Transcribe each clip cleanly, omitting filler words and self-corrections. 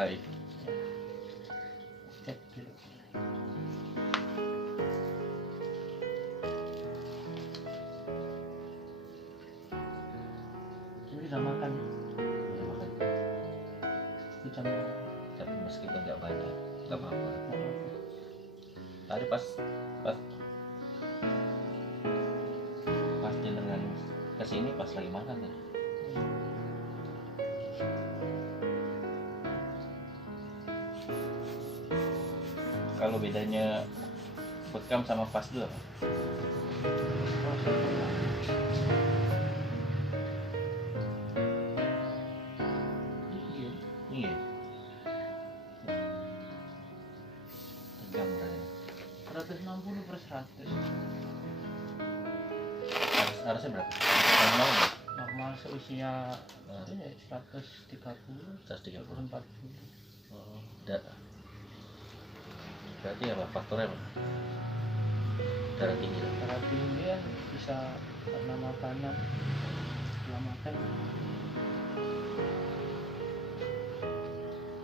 mulai. Cek dulu. Ini udah makan. Ya, makan. Itu jam berapa? Tapi meskipun nggak banyak, nggak apa-apa. Nggak apa-apa. Tadi pas jenengan kesini pas lagi makan kan. Kalau bedanya bekam sama fast food apa? Iya. Iya. Tegang rasanya. 160 per 100. Harusnya berapa? Normal nggak? Normal seusia 130 130. 140. Oh, berarti apa? Faktornya apa? Darah tinggi. Darah tinggi kan bisa karena makanan. Setelah makan,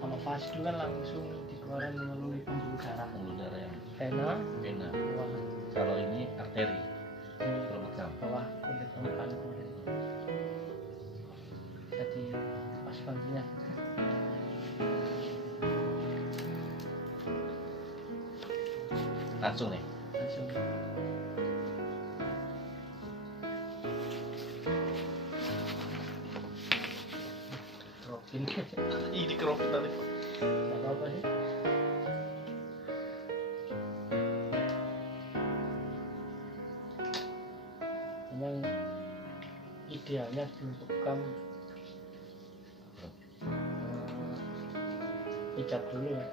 kalau fast food kan langsung dikeluarkan melalui pembuluh darah. Pembuluh darah yang Vena, vena. bawah Kalau ini arteri. ini, Kalau bekam. bawah kulit permukaan kulit. Jadi pas bantunya. Langsung nih. Langsung. Dropin. Ini kerok tadi. Gak apa-apa sih. Memang idealnya untuk bekam pijat dulu ya,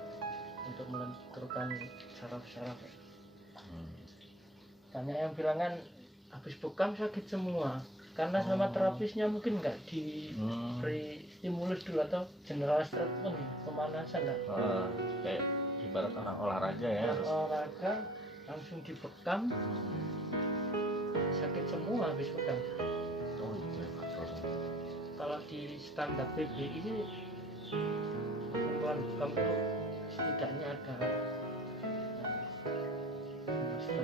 untuk melenturkan saraf-saraf. Banyak yang bilang kan habis bekam sakit semua karena sama terapisnya mungkin nggak diberi stimulus dulu atau general treatment, pemanasan lah. Kayak ibarat orang olahraga ya, harus Olahraga langsung dibekam, sakit semua habis bekam. oh iya faktor. Kalau di standar PBI ini kebutuhan bekam itu setidaknya ada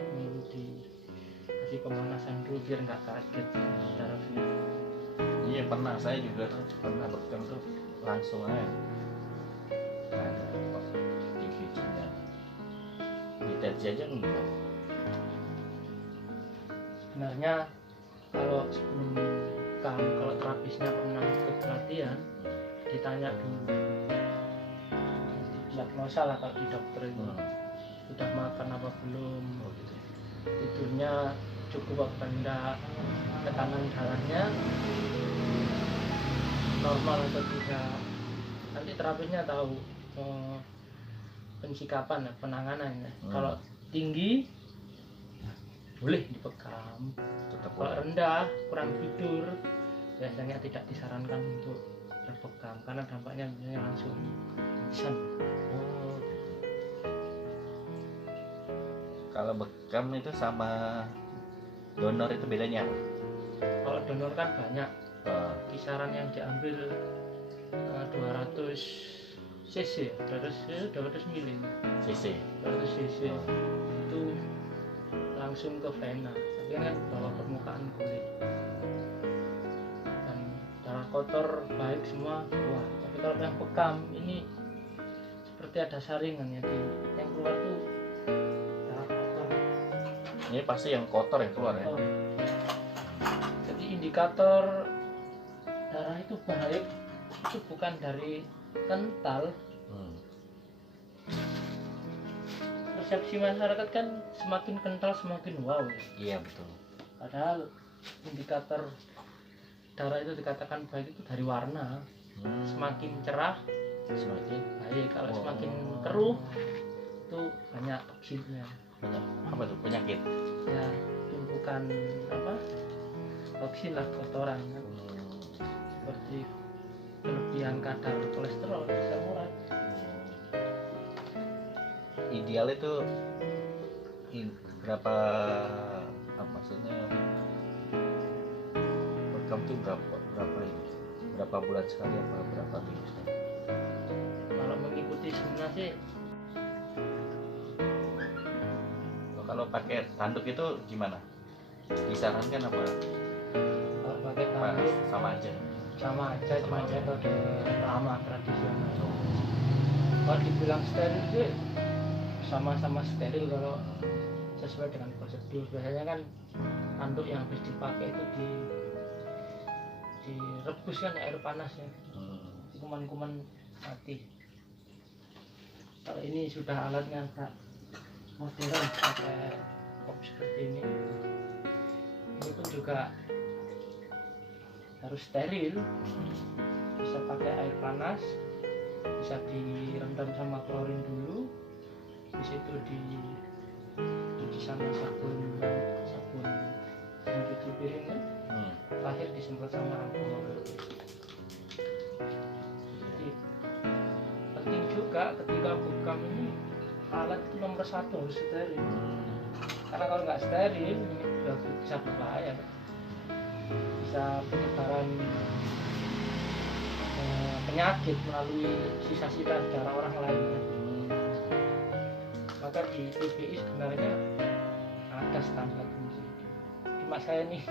dulu dikasih pemanasan dulu biar nggak kaget sarafnya. Iya pernah, saya juga pernah bekam tuh langsung aja ada DVD-nya, deteksi aja enggak. Sebenarnya kalau sebelum bekam, kalau terapisnya pernah ikut pelatihan, ditanya dulu diagnosa lah kalau di dokter itu sudah makan apa belum, Oh gitu. tidurnya cukup apa enggak, tekanan darahnya normal atau tidak. Nanti terapisnya tahu pensikapan ya, penanganan ya. Kalau tinggi boleh dibekam, Tetap kalau boleh. rendah kurang tidur biasanya tidak disarankan untuk berbekam karena dampaknya biasanya langsung pingsan. Oh. Kalau bekam itu sama donor itu bedanya apa? Kalau donor kan banyak, kisaran yang diambil 200 cc, 200 mili, CC. 200 cc itu langsung ke vena, tapi kan bawah permukaan kulit dan darah kotor baik semua keluar. Tapi kalau yang bekam ini seperti ada saringan ya, yang keluar tuh darah kotor. Ini pasti yang kotor yang keluar ya. Jadi indikator darah itu baik itu bukan dari kental. Persepsi masyarakat kan semakin kental semakin wow ya. Iya betul. Padahal indikator darah itu dikatakan baik itu dari warna. Semakin cerah Semakin baik, kalau semakin keruh itu banyak toksinnya. apa tuh penyakit? Ya tumpukan apa? Toksin lah, kotoran kan. Seperti kelebihan kadar kolesterol, asam urat. Ideal itu berapa maksudnya bekam tuh berapa ini? Berapa bulan sekali apa berapa minggu sekali? Kalau romantisme sih Kalau pakai tanduk itu gimana? Disarankan apa? kalau pakai Apa tanduk sama aja? sama aja, Sama cuma aja. metode lama tradisional. Kalau dibilang steril sih sama-sama steril kalau sesuai dengan prosedur. Biasanya kan tanduk yang habis dipakai itu direbus kan air panas ya, kuman-kuman mati. Kalau ini sudah alatnya agak modern pakai kop seperti ini pun juga harus steril, bisa pakai air panas, bisa direndam sama klorin dulu, di situ dicuci sama sabun mencuci piringnya, terakhir disemprot sama alkohol. Jadi penting juga ketika bekam ini alat itu nomor satu harus steril, karena kalau nggak steril ini juga bisa berbahaya, bisa penyebaran penyakit melalui sisa-sisa darah orang lain. Maka di PBI sebenarnya ada standar fungsi, cuma saya nih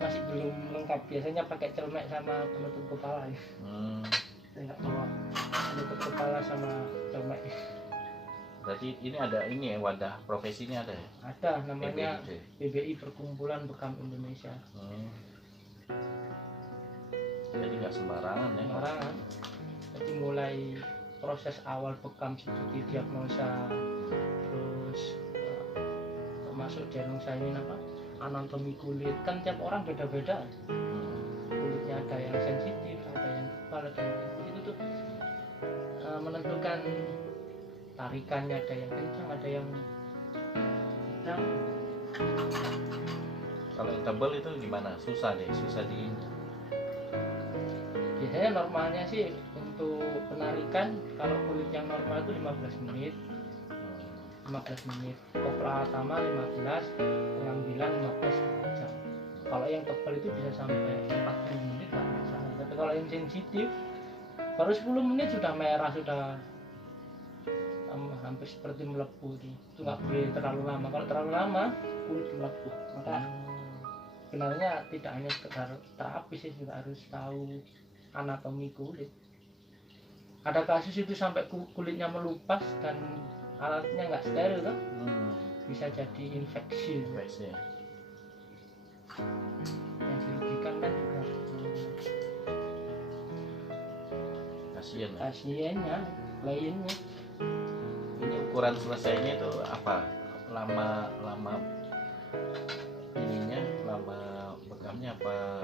masih belum lengkap, biasanya pakai celemek sama penutup kepala ya. Saya nggak bawa penutup kepala sama celemek. Berarti ini ada ini ya, wadah profesinya ada ya? Ada, namanya PBI. PBI Perkumpulan Bekam Indonesia. Jadi nggak sembarangan ya? Sembarangan. Jadi mulai proses awal bekam seperti diagnosa, terus termasuk diagnosa ini apa? Anatomi kulit, kan tiap orang beda-beda. Kulitnya ada yang sensitif, ada yang kebal, ada yang itu tuh menentukan tarikannya, ada yang kencang, ada yang kencang. Kalau yang tebal itu gimana? Susah deh, susah di. Biasanya normalnya sih untuk penarikan kalau kulit yang normal itu 15 menit. 15 menit. Kopra pertama 15, pengambilan 15 jam. Kalau yang tebal itu bisa sampai 40 menit tak masalah. Tapi kalau yang sensitif baru 10 menit sudah merah, sudah hampir seperti melepuh. Itu nggak boleh terlalu lama. Kalau terlalu lama kulit melepuh. Maka sebenarnya tidak hanya sekedar terapi sih, juga harus tahu anatomi kulit. Ada kasus itu sampai kulitnya melupas dan alatnya nggak steril kan? Bisa jadi infeksi. Infeksi. Yang dirugikan kan juga Kasian ya. pasiennya, kliennya. Ini ukuran selesainya itu apa? Lama ininya, lama bekamnya apa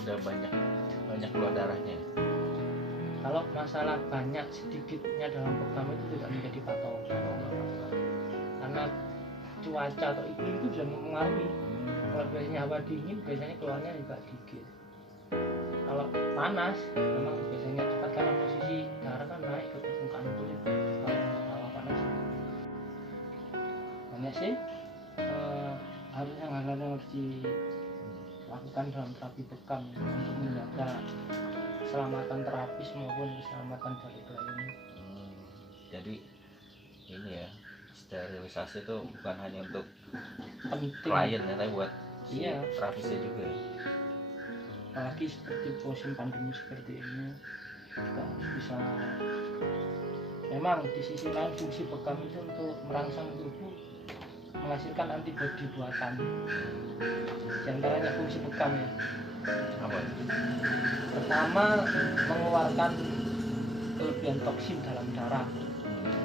udah banyak keluar darahnya? Kalau masalah banyak sedikitnya dalam bekam itu tidak menjadi patokan, karena cuaca atau iklim itu bisa mempengaruhi. Kalau biasanya hawa dingin, biasanya keluarnya juga dikit. Kalau panas, memang biasanya cepat karena posisi darah kan naik ke permukaan kulit. Kalau hawa panas, banyak sih hal-hal yang harus dilakukan dalam terapi bekam untuk menjaga keselamatan terapis maupun keselamatan dari klien. Jadi ini ya, sterilisasi itu bukan hanya untuk Penting. klien ya, tapi buat si Iya. terapisnya juga ya. Apalagi seperti musim pandemi seperti ini, kita harus bisa. Memang di sisi lain fungsi bekam itu untuk merangsang tubuh menghasilkan antibodi buatan. Di antaranya fungsi bekam ya. Apa? Pertama, mengeluarkan kelebihan toksin dalam darah,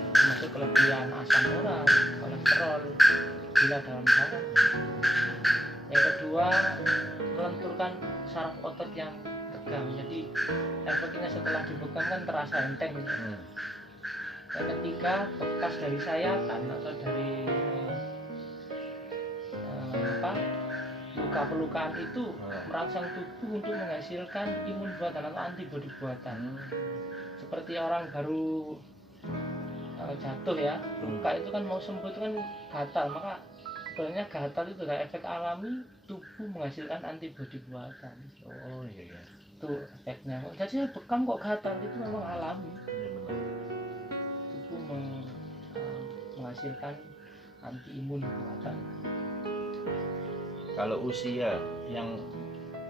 termasuk kelebihan asam urat, kolesterol, gula dalam darah. Yang kedua, melenturkan saraf otot yang tegang. Jadi efeknya setelah dibekam kan terasa enteng gitu. Yang ketiga, bekas dari sayatan atau dari luka-pelukaan itu merangsang tubuh untuk menghasilkan imun buatan atau antibodi buatan. Seperti orang baru jatuh ya, luka itu kan mau sembuh itu kan gatal, maka sebenarnya gatal itu adalah efek alami tubuh menghasilkan antibodi buatan. Oh iya. Itu efeknya. Jadi bekam kok gatal itu memang alami. Iya benar. menghasilkan anti imun buatan. Kalau usia yang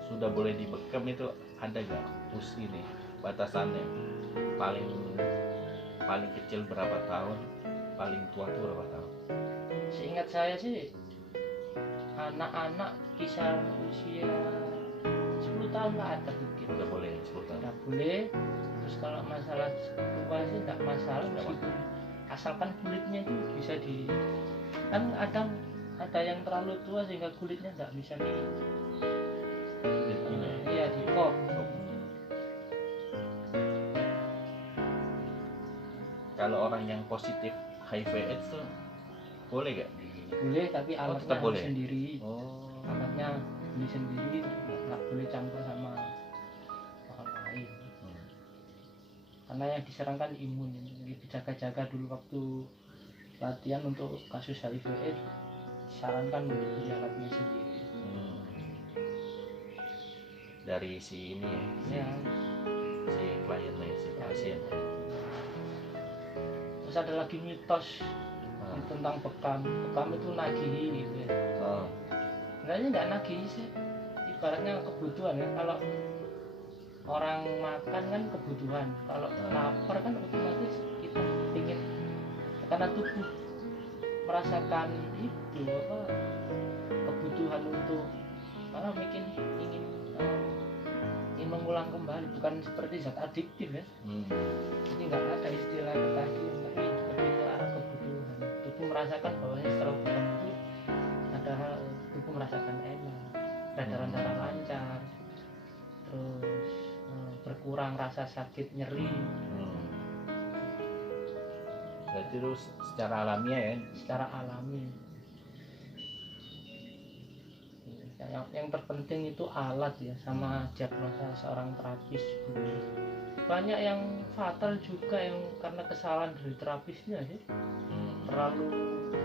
sudah boleh dibekam itu ada nggak usia nih batasannya? Paling kecil berapa tahun, paling tua tuh berapa tahun? Seingat saya sih anak-anak kisar usia 10 tahun ke atas mungkin Udah boleh 10 tahun. nggak boleh. Terus kalau masalah tua sih nggak masalah, meskipun asalkan kulitnya itu bisa di, kan ada yang terlalu tua sehingga kulitnya nggak bisa iya di kop. Kalau orang yang positif HIV/AIDS tuh boleh gak? Boleh, tapi alatnya tetap boleh? sendiri. Oh. Alatnya beli sendiri, nggak boleh campur sama orang lain. Karena yang diserang kan imun, jadi jaga-jaga dulu waktu latihan untuk kasus HIV/AIDS disarankan untuk beli alatnya sendiri. Dari si ini Ya, si kliennya, si pasien. terus ada lagi mitos tentang bekam itu nagihi gitu ya. Sebenarnya nggak nagihi sih, ibaratnya kebutuhan ya. Kalau orang makan kan kebutuhan, kalau lapar kan otomatis kita ingin, karena tubuh merasakan itu apa kebutuhan untuk ingin mengulang kembali, bukan seperti zat adiktif ya. Jadi nggak ada istilah ketagihan, tapi lebih ke arah kebutuhan. Tubuh merasakan bahwa setelah bekam itu ada tubuh merasakan enak, peredaran darah lancar, terus berkurang rasa sakit nyeri. Berarti terus secara alamiah ya? Secara alami. Yang terpenting itu alat ya, sama diagnosa seorang terapis. Banyak yang fatal juga yang karena kesalahan dari terapisnya sih. Terlalu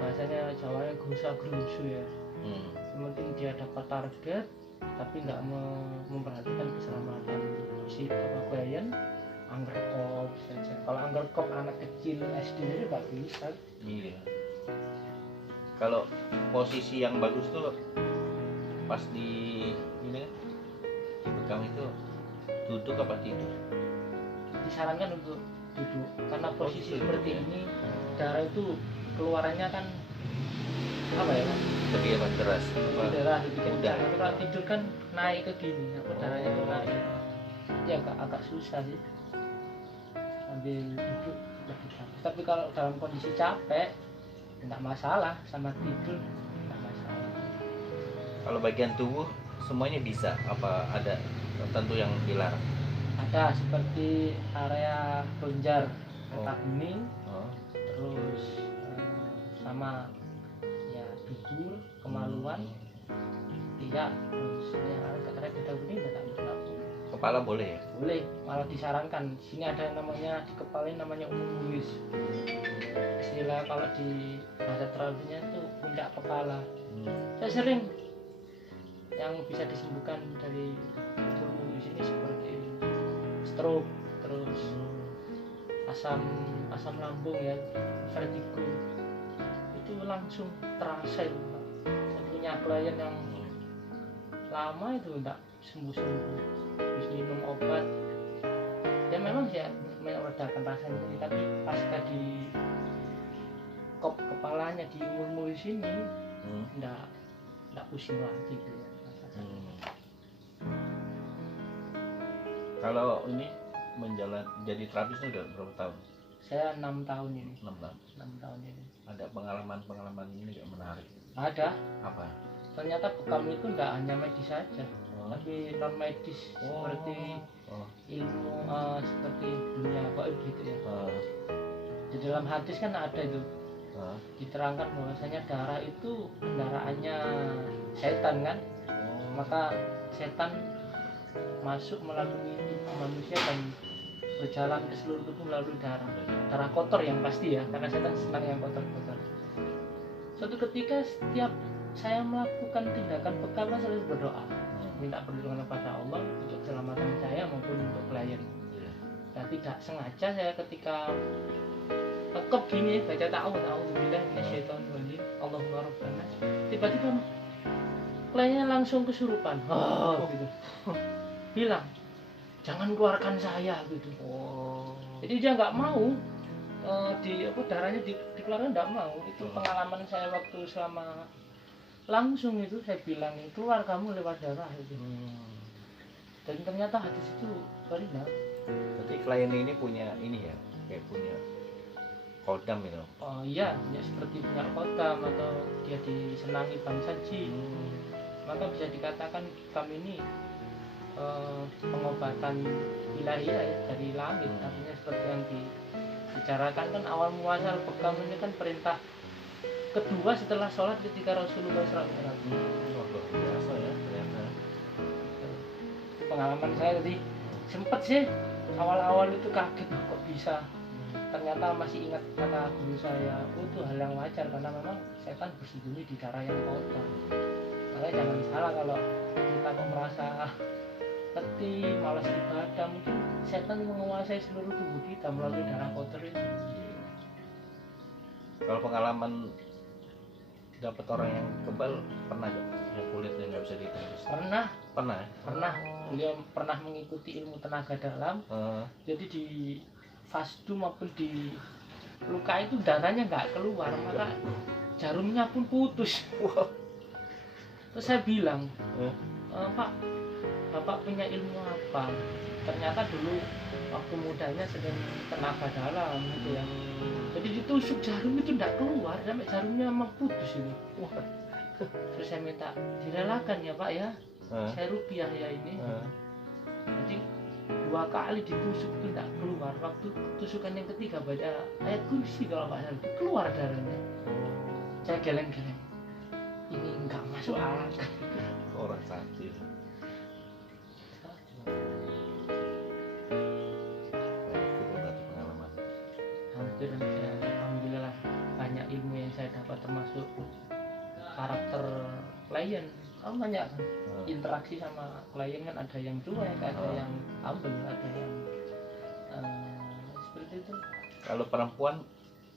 bahasanya Jawanya gerusa-gerusu ya. Mungkin dia dapat target tapi nggak memperhatikan keselamatan si klien. Anggerkop saja. Kalau anggerkop anak kecil SD aja nggak bisa. Iya. Kalau posisi yang bagus tuh pas di ini di bekam itu duduk apa tidur? Disarankan untuk duduk karena posisi seperti ini darah itu keluarannya kan apa ya Pak? Lebih apa deras? Darah lebih kencang. Kalau tidur kan naik ke gini, apa darahnya tuh naik. Ya agak susah sih. Sambil duduk lebih bagus. Tapi kalau dalam kondisi capek enggak masalah, sama tidur enggak masalah. Kalau bagian tubuh semuanya bisa apa ada tertentu yang dilarang? Ada, seperti area kelenjar getah bening, terus sama ya dubur, kemaluan, tidak, terus ya area getah bening enggak boleh. Kepala boleh ya? Boleh, malah disarankan. Sini ada yang namanya di kepala ini namanya umum-umis. Istilah kalau di bahasa terapinya itu puncak kepala. Saya sering yang bisa disembuhkan dari umum-umis ini seperti stroke, terus asam lambung ya, vertigo. Itu langsung terasa itu Pak. Saya punya klien yang lama itu enggak sembuh-sembuh, terus minum obat ya memang ya meredakan rasa nyeri, tapi pasca di kop kepalanya di umur sini enggak pusing lagi gitu ya. Kalau ini jadi terapisnya udah berapa tahun? Saya 6 tahun ini. 6 tahun. 6 tahun ini. Ada pengalaman ini nggak menarik? Ada. Apa? Ternyata bekam itu enggak hanya medis saja, tapi non medis seperti ilmu seperti dunia gaib gitu ya. Di dalam hadis kan ada itu diterangkan bahwasanya darah itu kendaraannya setan kan. Maka setan masuk melalui tubuh manusia dan berjalan ke seluruh tubuh melalui darah kotor yang pasti ya, karena setan senang yang kotor-kotor. Suatu ketika setiap saya melakukan tindakan bekam, saya selalu berdoa minta perlindungan kepada Allah untuk keselamatan saya maupun untuk klien. Dan tidak sengaja saya ketika bekep gini baca ta'awudzubillah minasyaitonirrajim Allahumma rabban nas, tiba-tiba kliennya langsung kesurupan gitu. Bilang jangan keluarkan saya gitu. Jadi dia nggak mau darahnya dikeluarkan, nggak mau. Itu pengalaman saya waktu selama langsung itu saya bilang keluar kamu lewat darah gitu. Dan ternyata hadis itu benar. Berarti klien ini punya ini ya, kayak punya kodam gitu. Oh iya, ya seperti punya kodam atau dia disenangi bangsa jin. Maka bisa dikatakan kami ini pengobatan ilahiyah ya, dari langit. Artinya seperti yang dibicarakan kan awal muasal bekam ini kan perintah kedua setelah sholat ketika Rasulullah SAW. Luar biasa ya ternyata. Pengalaman saya tadi sempet sih awal-awal itu kaget kok bisa. Ternyata masih ingat kata guru saya, itu hal yang wajar karena memang setan bersembunyi di darah yang kotor. Makanya jangan salah kalau kita merasa letih, malas ibadah, mungkin setan menguasai seluruh tubuh kita melalui darah kotor itu. Kalau pengalaman dapat orang yang kebal pernah gak? Yang kulitnya nggak bisa ditembus? Pernah. Beliau pernah mengikuti ilmu tenaga dalam. Jadi di fasdu maupun di luka itu darahnya nggak keluar, maka jarumnya pun putus. Terus saya bilang, Pak, Bapak punya ilmu apa? Ternyata dulu waktu mudanya sedang tenaga dalam gitu ya. Jadi ditusuk jarum itu tidak keluar sampai jarumnya memang putus ini. Terus saya minta direlakan ya Pak ya. Saya rupiah ya ini. Jadi 2 kali ditusuk itu tidak keluar. Waktu tusukan yang ketiga baca ayat kursi kalau nggak salah keluar darahnya. Saya geleng-geleng. Ini nggak masuk akal. Orang sakit. Hampir alhamdulillah banyak ilmu yang saya dapat termasuk karakter klien. Kamu banyak kan interaksi sama klien kan ada yang cuek, ada yang humble, ada yang seperti itu. Kalau perempuan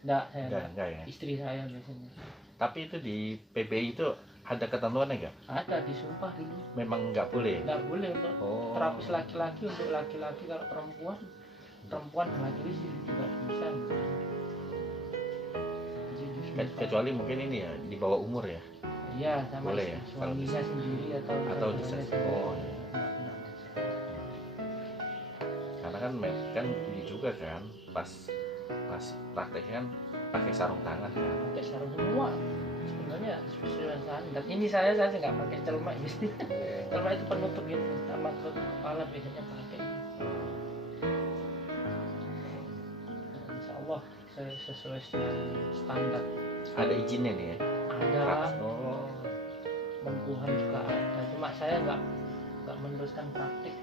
enggak, saya enggak ya. Istri saya biasanya. Tapi itu di PBI itu ada ketentuannya enggak? Ada, disumpah dulu. Memang nggak boleh. Nggak boleh untuk terapis laki-laki, untuk laki-laki. Kalau perempuan dan laki-laki juga bisa. Kecuali mungkin ini ya di bawah umur ya. Iya, sama boleh ya, suaminya sendiri atau di karena kan ini juga kan pas prakteknya kan pakai sarung tangan kan. Pakai sarung semua. Sebenarnya standar. Ini saya nggak pakai celma ini. Celma itu penutup ini sama kepala biasanya pakai. Insya Allah saya sesuai dengan standar. Ada izinnya nih ya? Ada. Mentuhan juga ada. Cuma saya nggak meneruskan praktik.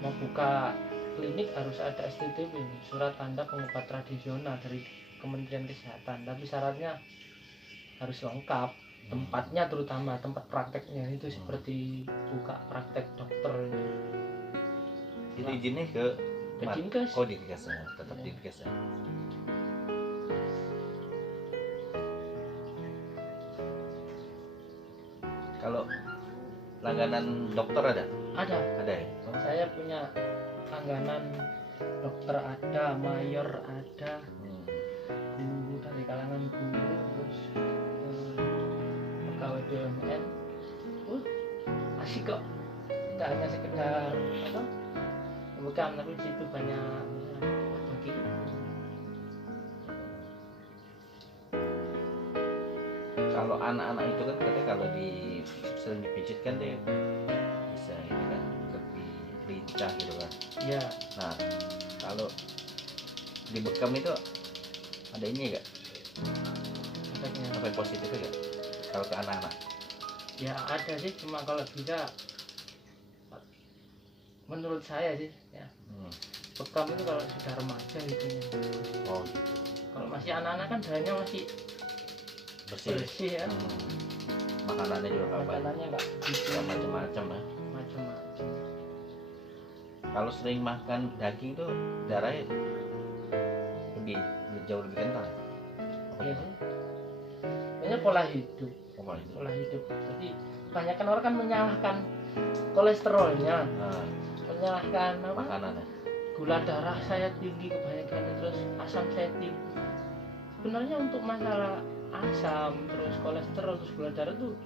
Mau buka klinik harus ada STTP, surat tanda pengobat tradisional dari Kementerian Kesehatan. Tapi syaratnya harus lengkap. Tempatnya terutama tempat prakteknya itu seperti buka praktek dokter. Itu izinnya ke Dinkes. Oh, Dinkes ya, tetap Dinkes ya. Kalau langganan dokter ada? Ada ya? Saya punya langganan dokter ada, mayor ada, guru dari kalangan guru, terus pegawai BUMN. Asik kok, tidak hanya sekedar bukan, tapi di situ banyak bagi. Kalau anak-anak itu kan katanya kalau sering dipijit kan dia bisa ini kan lebih lincah gitu kan. Iya. Nah, kalau di bekam itu ada ini enggak? Efek positif enggak? Kalau ke anak-anak? Ya ada sih, cuma kalau bisa menurut saya sih ya. Bekam itu kalau sudah remaja gitu ya. Oh gitu. Kalau masih anak-anak kan darahnya masih bersih ya. Makanannya juga nggak nggak begitu macam-macam ya. Macam-macam. Kalau sering makan daging tuh darahnya lebih jauh lebih kental. Apa Ya, itu? banyak pola hidup. Apa itu? Pola hidup. Jadi kebanyakan orang kan menyalahkan kolesterolnya, Nah, menyalahkan apa? makanan ya. Gula darah saya tinggi kebanyakan, terus asam saya tinggi. Sebenarnya untuk masalah asam, terus kolesterol, terus gula darah tuh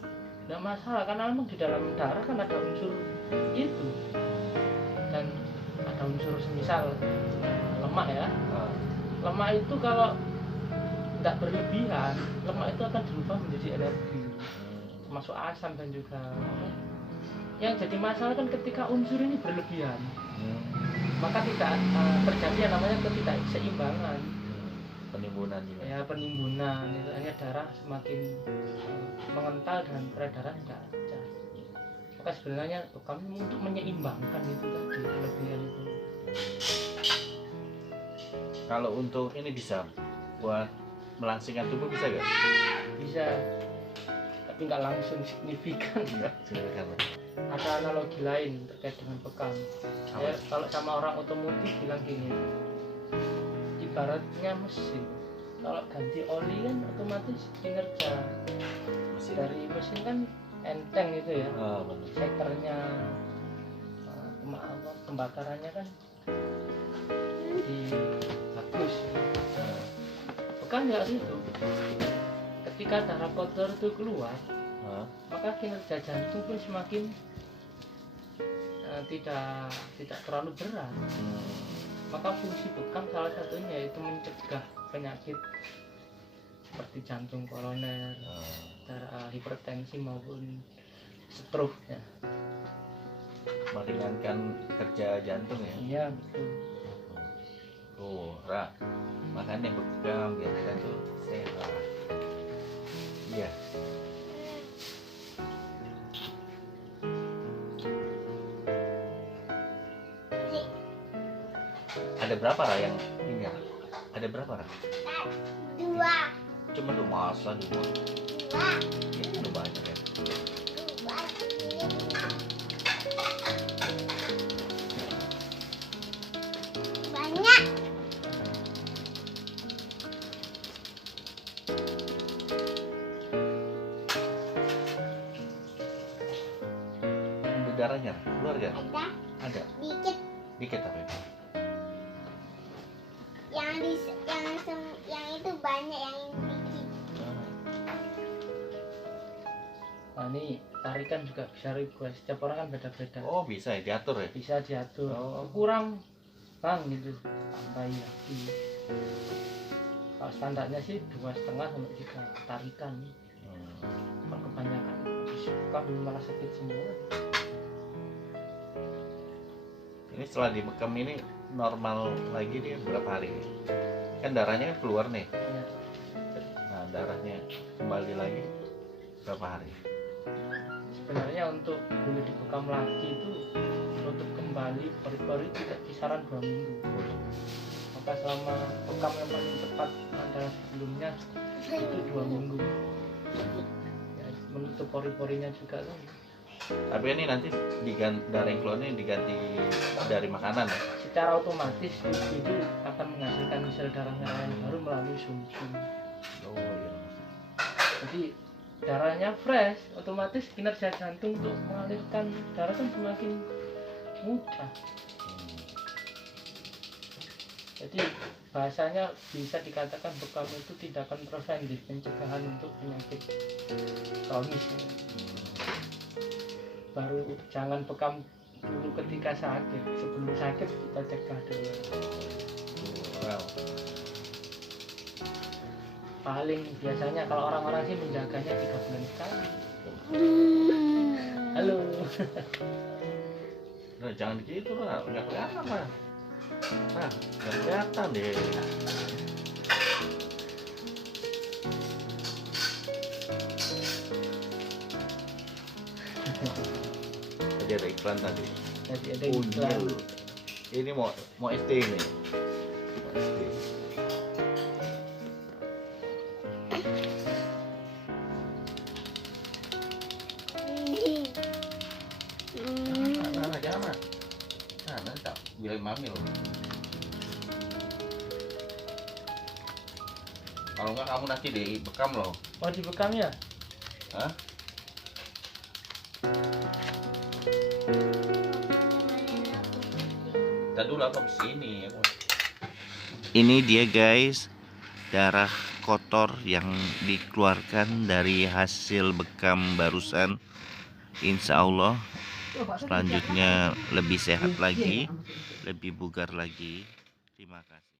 tidak masalah, karena memang di dalam darah kan ada unsur itu, dan ada unsur semisal lemak ya. Nah, Lemak itu kalau tidak berlebihan, lemak itu akan berubah menjadi energi, termasuk asam dan juga yang jadi masalah kan ketika unsur ini berlebihan, maka tidak terjadi yang namanya ketidakseimbangan, penimbunan juga. ya penimbunan, itu hanya darah semakin mengental dan peredaran tidak ada. Maka sebenarnya kami untuk menyeimbangkan itu tadi kelebihan itu. Kalau untuk ini bisa buat melangsingkan tubuh bisa gak? Bisa, tapi nggak langsung signifikan. Enggak, silakan. Ada analogi lain terkait dengan bekam. Apa? Ya, kalau sama orang otomotif bilang gini, ibaratnya mesin, kalau ganti oli kan otomatis kinerja Mesin. dari mesin kan enteng itu ya, Oh, benar. sekernya, pembakarannya kan di bagus. Bekam ya itu, ketika darah kotor itu keluar, Hah? maka kinerja jantung pun semakin tidak terlalu berat. Maka fungsi bekam salah satunya yaitu mencegah penyakit seperti jantung koroner, hipertensi maupun stroke ya. Meringankan kerja jantung ya. Iya betul. Tuh, Ra. Makanya bekam biar kita tuh sehat. Iya. Ada berapa Ra yang ini Ra? Ada berapa Ra? 2. Cuma 2 masa 2. 2. Ya, udah banyak ya. Banyak. Ada darahnya Ra? Keluar gak? Ada Ada. dikit Dikit apa itu? yang itu banyak, yang ini dikit. Nah ini tarikan juga bisa request, setiap orang kan beda-beda. Oh, bisa ya diatur ya. Bisa diatur. Oh. Kurang bang gitu, tambahin lagi. Kalau standarnya sih 2,5 sampai 3 tarikan. Kalau kebanyakan suka malah sakit semua. Ini setelah dibekam ini normal lagi dia berapa hari? Kan darahnya kan keluar nih. Ya. Nah, darahnya kembali lagi berapa hari? Sebenarnya untuk boleh dibekam lagi itu menutup kembali pori-pori tidak kisaran 2 minggu. Maka selama bekam yang paling cepat adalah sebelumnya itu 2 minggu. Ya, menutup pori-porinya juga kan. Tapi ini nanti darah yang keluar ini diganti dari makanan ya? Secara otomatis tubuh itu akan menghasilkan sel darah merah yang baru melalui sum-sum. Oh iya. Jadi darahnya fresh, otomatis kinerja jantung untuk mengalirkan darah kan semakin mudah. Jadi bahasanya bisa dikatakan bekam itu tindakan preventif, pencegahan untuk penyakit kronis ya. Baru jangan bekam dulu ketika sakit, sebelum sakit kita cegah dulu. Wow. Paling biasanya kalau orang-orang sih menjaganya 3 bulan sekali. Halo. Nah, jangan gitu lah, nggak kelihatan lah. Nah, nggak kelihatan deh. Tadi ada iklan tadi. Jadi ada Oh iklan. iya. Ini mau SD ini. Mau SD. Jangan, jangan. Nah, nanti tak. bilang mami loh. Kalau enggak kamu nanti dibekam loh. Oh, dibekam ya? Hah? Tadi dulu aku kesini. Ini dia guys, darah kotor yang dikeluarkan dari hasil bekam barusan. Insya Allah selanjutnya lebih sehat lagi, lebih bugar lagi. Terima kasih.